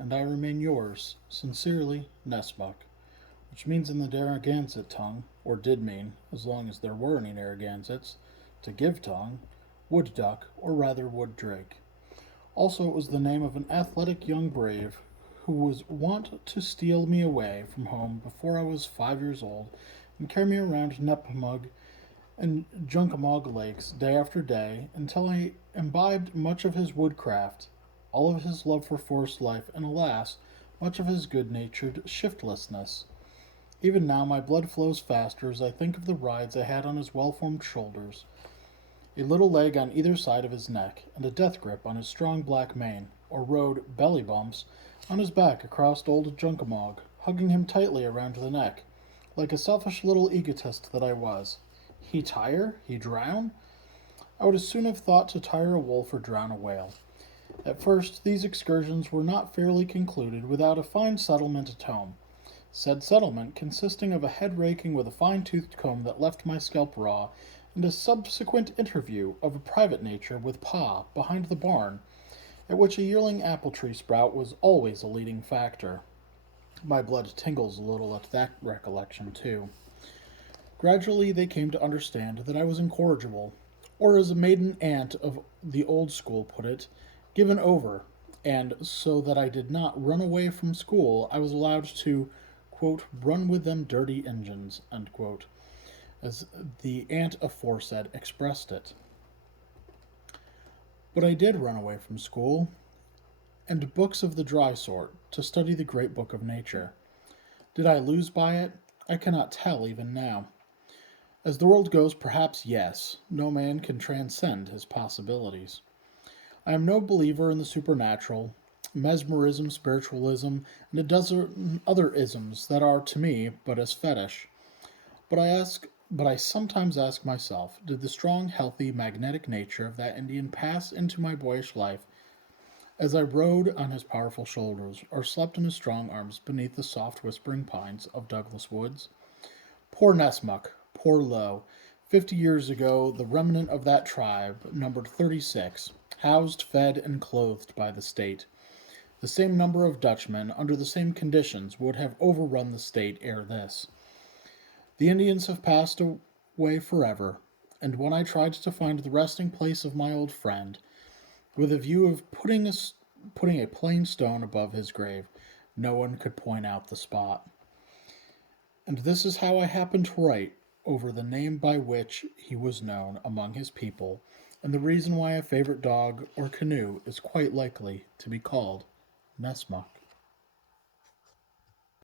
and I remain yours, sincerely, Nessmuk, which means in the Narragansett tongue, or did mean, as long as there were any Narragansetts, to give tongue, wood duck, or rather wood drake. Also, it was the name of an athletic young brave who was wont to steal me away from home before I was 5 years old and carry me around Nepmug and Junkamog lakes day after day until I imbibed much of his woodcraft, all of his love for forest life, and alas, much of his good natured shiftlessness. Even now my blood flows faster as I think of the rides I had on his well formed shoulders, a little leg on either side of his neck, and a death grip on his strong black mane, or rode belly bumps on his back across old Junkamog, hugging him tightly around the neck, like a selfish little egotist that I was. He tire? He drown? I would as soon have thought to tire a wolf or drown a whale. At first, these excursions were not fairly concluded without a fine settlement at home. Said settlement consisting of a head raking with a fine-toothed comb that left my scalp raw, and a subsequent interview of a private nature with Pa behind the barn, at which a yearling apple tree sprout was always a leading factor. My blood tingles a little at that recollection, too. Gradually they came to understand that I was incorrigible, or as a maiden aunt of the old school put it, given over, and so that I did not run away from school, I was allowed to, quote, run with them dirty engines, unquote, as the aunt aforesaid expressed it. But I did run away from school, and books of the dry sort, to study the great book of nature. Did I lose by it? I cannot tell even now. As the world goes, perhaps yes. No man can transcend his possibilities. I am no believer in the supernatural, mesmerism, spiritualism, and a dozen other isms that are to me but as fetish. But I sometimes ask myself, did the strong, healthy, magnetic nature of that Indian pass into my boyish life as I rode on his powerful shoulders, or slept in his strong arms beneath the soft whispering pines of Douglas woods? Poor Nessmuk, poor Low. 50 years ago, the remnant of that tribe numbered 36, housed, fed, and clothed by the state. The same number of Dutchmen, under the same conditions, would have overrun the state ere this. The Indians have passed away forever, and when I tried to find the resting place of my old friend, with a view of putting a plain stone above his grave, no one could point out the spot. And this is how I happened to write over the name by which he was known among his people, and the reason why a favorite dog or canoe is quite likely to be called Nessmuk.